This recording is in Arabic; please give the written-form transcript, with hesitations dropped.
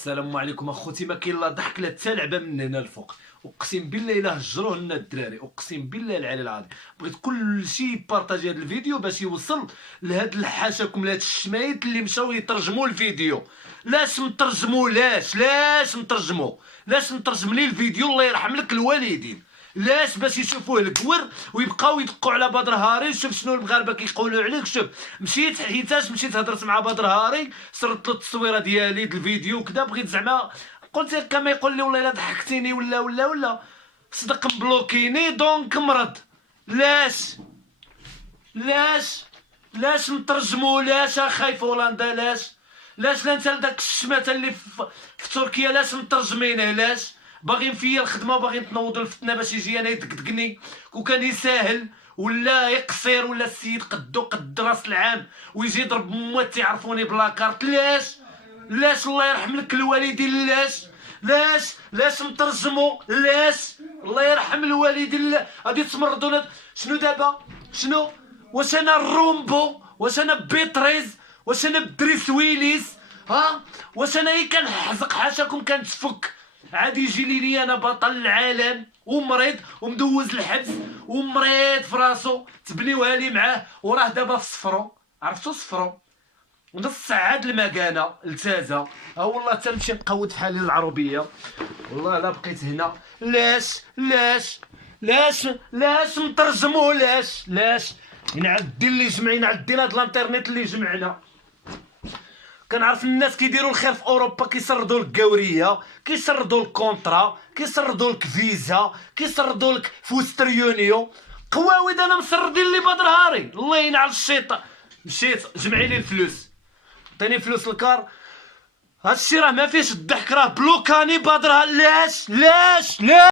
السلام عليكم اخوتي. ما كاين لا ضحك لا حتى لعبه من هنا الفوق. اقسم بالله الا هجروه لنا الدراري، اقسم بالله العلي العظيم. بغيت كلشي يبارطاجي هذا الفيديو باش يوصل لهاد الحاشاكم لهاد الشمايت اللي مشاو يترجموا الفيديو. لاش نترجموا؟ لاش نترجموا؟ لاش نترجم لي الفيديو؟ الله يرحم لك الوالدين. لاش؟ باش يشوفوه الكور ويبقاو يدقوا على بدر هاري. شوف شنو المغاربه كيقولوا عليك. شوف مشيت حيتاش مشيت هضرت مع بدر هاري، صرت له التصويره ديالي د الفيديو وكذا. بغيت زعما قلت كما يقول لي والله الا ضحكتيني ولا صدق مبلوكيني دونك مرض. لاش نترجموا؟ لاش اخاي في هولندا؟ لاش لا انت داك الشماته اللي في تركيا لاش مترجمينه؟ لاش باغيين فيا الخدمه وباغيين تنوضوا الفتنه باش يجي انا يدقدقني؟ وكان يساهل ولا يقصير ولا السيد قد راس العام ويجي يضرب موات تعرفوني بلا كارت. لاش الله يرحم لك الوالدين؟ لاش نترجموا؟ لاش الله يرحم الوالدين؟ غادي تمرضونا. شنو دابا؟ شنو؟ واش انا الرومبو؟ واش انا بيتريز؟ واش انا بدريس ويليس؟ ها واش انا كنحزق حاشاكم كنتفك عادي يجي لي انا بطل العالم ومريض ومدوز الحبس ومريض في راسو تبنيوها لي معاه وراه دابا في صفرو. عرفتو صفرو نص ساعه المكانه التازه. ها والله حتى نمشي نقود في حالي العربيه والله لا بقيت هنا. لاش نترجموا؟ لاش ينعدي اللي جمع ينعدينا هاد الانترنت اللي جمعنا. كنعرف الناس كيديروا الخير في اوروبا، كيسردوا لك قوريه، كيسردوا لك كونطرا، كيسردوا لك فيزا، كيسردوا لك في وستر يونيو. قواوي انا مسردين لي بدر هاري الله ينعل الشيطان. مشيت جمعي لي الفلوس، عطيني فلوس الكار. هادشي راه ما فيهش الضحك، راه بلوكاني بدر هاري. لاش